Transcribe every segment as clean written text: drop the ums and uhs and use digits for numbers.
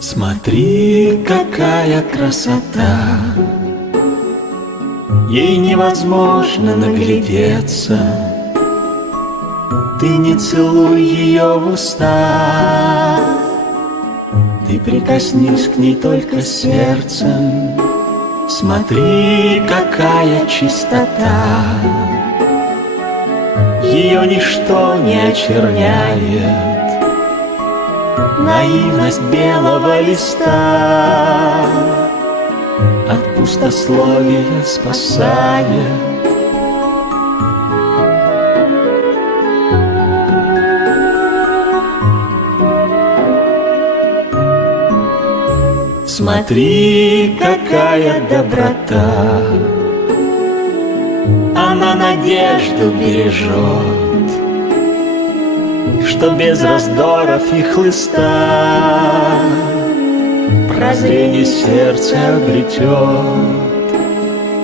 Смотри, какая красота, ей невозможно наглядеться. Ты не целуй ее в уста, ты прикоснись к ней только сердцем. Смотри, какая чистота, ее ничто не очерняет. Наивность белого листа от пустословия спасает. Смотри, какая доброта, она надежду бережет, что без раздоров и хлыста прозрение сердце обретет.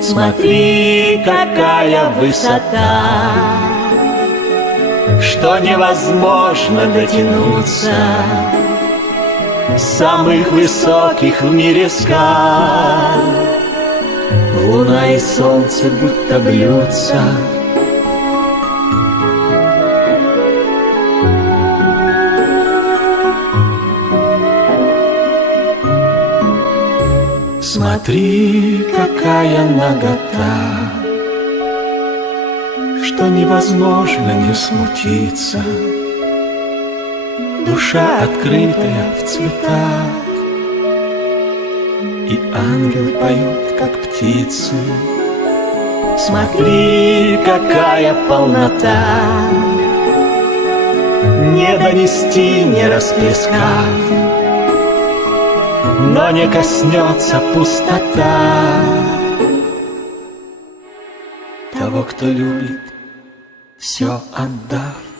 Смотри, какая высота, что невозможно дотянуться самых высоких в мире скал. Луна и солнце будто блюдца, смотри, какая нагота, что невозможно не смутиться. Душа открытая в цветах, и ангелы поют, как птицы. Смотри, какая полнота, не донести, не расплескав, но не коснется пустота того, кто любит, все отдав.